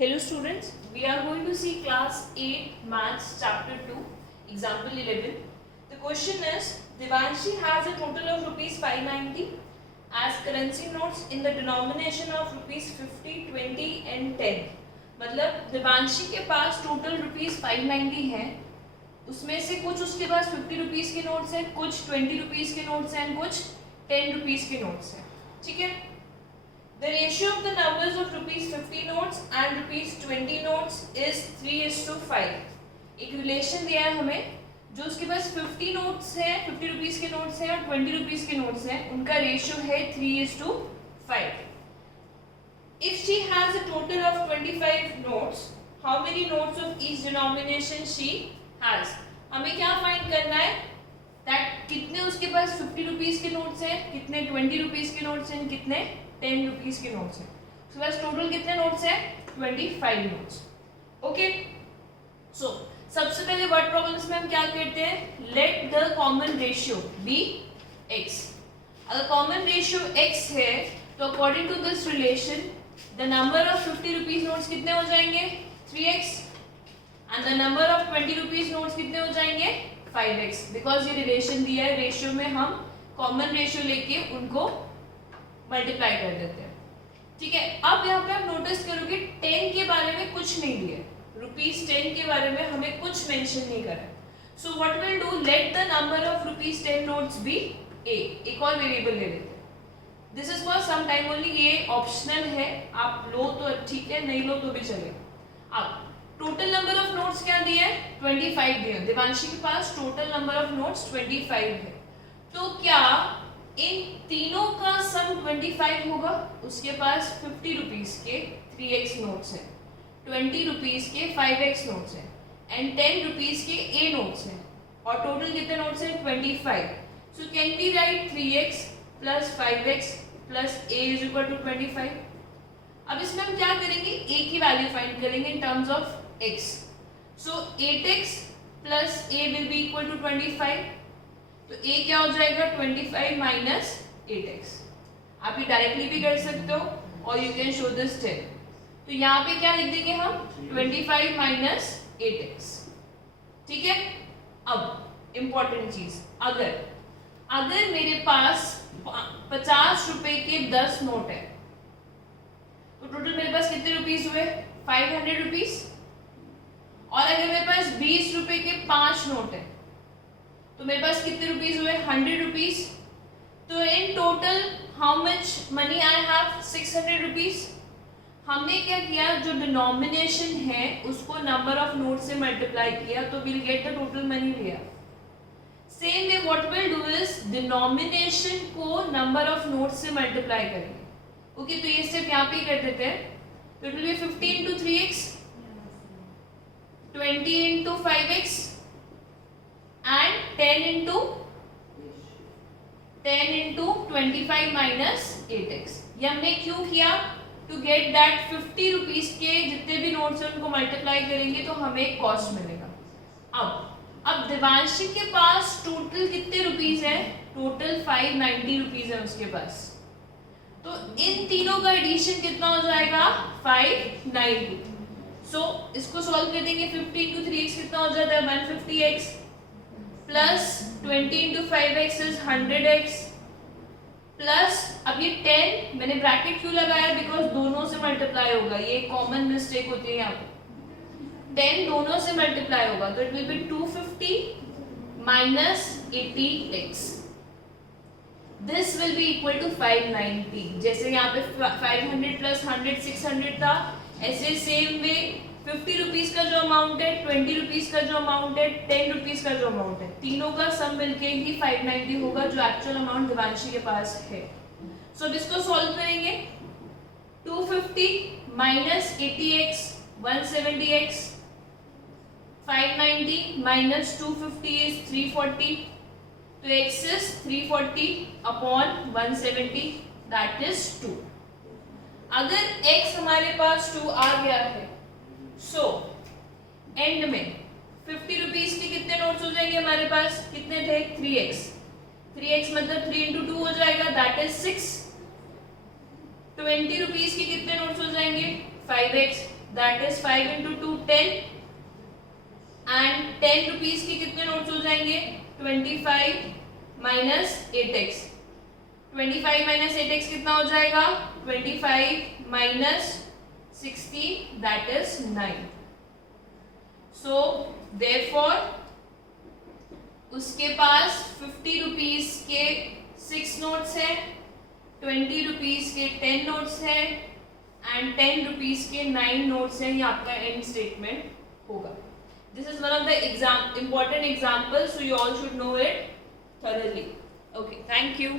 Hello students, we are going to see class 8 maths chapter 2 example 11. The question is Devanshi has a total of rupees 590 as currency notes in the denomination of rupees 50, 20 and 10. मतलब देवांशी के पास total rupees 590 है, उसमें से कुछ उसके पास 50 rupees के notes हैं, कुछ 20 रुपीज के नोट्स हैं, कुछ 10 रुपीज के नोट्स हैं. ठीक है. The ratio of the numbers of rupees 50 notes and rupees 20 notes is 3:5. एक रिलेशन दिया है हमें, जो उसके पास 50 नोट्स हैं, 50 रुपीज के नोट्स हैं और 20 रुपीज के नोट्स हैं, उनका रेशियो है 3:5. If she has a total of 25 notes, how many notes of each denomination she has? हमें क्या फाइंड करना है? That कितने उसके पास 50 रुपीज के नोट्स हैं, कितने 20 रुपीज के नोट्स हैं, कितने 10 रुपीज के नोट्स हैं. उसके पास टोटल कितने नोट्स हैं? 25 नोट्स. ओके. सो सबसे पहले वर्ड प्रॉब्लम्स में हम क्या करते हैं? Let the common ratio be x. अगर कॉमन रेशियो x है तो according to this relation the number of 50 rupees notes कितने हो जाएंगे? 3x. And the number of 20 rupees notes कितने हो जाएंगे? 5x. बिकॉज ये रिलेशन दिया है, रेशियो में हम कॉमन रेशियो लेके उनको मल्टीप्लाई कर देते हैं. ठीक है. अब यहाँ पे आप नोटिस करोगे 10 के बारे में कुछ नहीं दिया, रुपीज 10 के बारे में हमें कुछ मेंशन नहीं करा. So what will do, let the number of rupees 10 notes be a. एक और वेरिएबल ले लेते हैं. This is for some time only, ये ऑप्शनल है, आप लो तो ठीक है, नहीं लो तो भी चलेगा. अब टोटल नंबर ऑफ नोट्स क्या दिया है? 25 दिया. देवांशी के पास टोटल नंबर ऑफ नोट्स 25 है. तो क्या इन तीनों का सम 25 होगा? उसके पास 50 रुपीज के 3x नोट्स हैं, 20 रुपीज के 5x नोट्स हैं एंड 10 रुपीज के a नोट्स हैं, और टोटल कितने नोट्स हैं? 25. So can we write 3x plus 5x plus a is equal to 25. अब इसमें हम क्या करेंगे? a की वैल्यू फाइंड करेंगे in terms of x. So 8x plus a will be equal to 25. तो a क्या हो जाएगा? 25 माइनस 8x. आप ये डायरेक्टली भी कर सकते हो और यू कैन शो दिस 10. तो यहाँ पे क्या लिख देंगे हम? 25 माइनस 8x. ठीक है. अब इंपॉर्टेंट चीज, अगर मेरे पास 50 रुपए के 10 नोट है तो टोटल मेरे पास कितने रुपीस हुए? 500 रुपीस. और अगर मेरे पास 20 रुपए के 5 नोट है तो मेरे पास कितने रुपीस हुए? 100 रुपीस. तो in total how much money I have? 600 rupees. हमने क्या किया, जो डिनोमिनेशन है उसको नंबर ऑफ नोट से मल्टीप्लाई किया तो will get the total money लिया. Same way what will do is denomination को नंबर ऑफ नोट से मल्टीप्लाई करेंगे. ओके. तो ये स्टेप यहाँ पे कर देते हैं. तो it will be 50 into 3x, 20 into 5x and 10 into 25 minus 8x. ये हमने क्यों किया? टू गेट दैट 50 रुपीज के जितने भी नोट्स हैं उनको मल्टीप्लाई करेंगे तो हमें एक कॉस्ट मिलेगा. अब देवांशी के पास टोटल कितने रुपीज है? टोटल 590 रुपीज है उसके पास. तो इन तीनों का एडिशन कितना हो जाएगा? 590. सो इसको सॉल्व कर देंगे. 50 into 3x कितना हो जाता है? 150x plus 20 into 5x is 100x plus, अब ये 10 मैंने ब्रैकेट क्यों लगाया? बिकॉज दोनों से मल्टीप्लाई होगा. ये कॉमन मिस्टेक होती है यहाँ पे. 10 दोनों से मल्टीप्लाई होगा तो it will be 250 minus 80x. This will be equal to 590. जैसे यहाँ पे 500 प्लस 100 600 था, ऐसे सेम वे 50 रुपीज का जो अमाउंट है, 20 रुपीज का जो अमाउंट है, 10 रुपीज का जो अमाउंट है, तीनों का सम मिलके ही 590 होगा जो एक्चुअल अमाउंट देवांशी के पास है. सो अब इसको सॉल्व करेंगे. 250 minus 80x 170x, 590 minus 250 is 340. तो x is 340 upon 170 that is 2. अगर x हमारे पास 2 आ गया है सो एंड में 50 रुपीज के कितने नोट्स हो जाएंगे हमारे पास? कितने थे? 3x मतलब 3 into 2 हो जाएगा दैट इज 6. 20 रुपीज के कितने नोट्स हो जाएंगे? 5x that is 5 into 2 10 and 10 rupees के कितने नोट्स हो जाएंगे 25 माइनस 8x 25 माइनस 8x कितना हो जाएगा 25 minus 60 that is 9 so therefore उसके पास 50 रुपीज के 6 नोट्स है 20 रुपीज के 10 नोट्स है एंड 10 रुपीज के 9 नोट्स है ये आपका एंड स्टेटमेंट होगा this is one of the important examples so you all should know it thoroughly okay thank you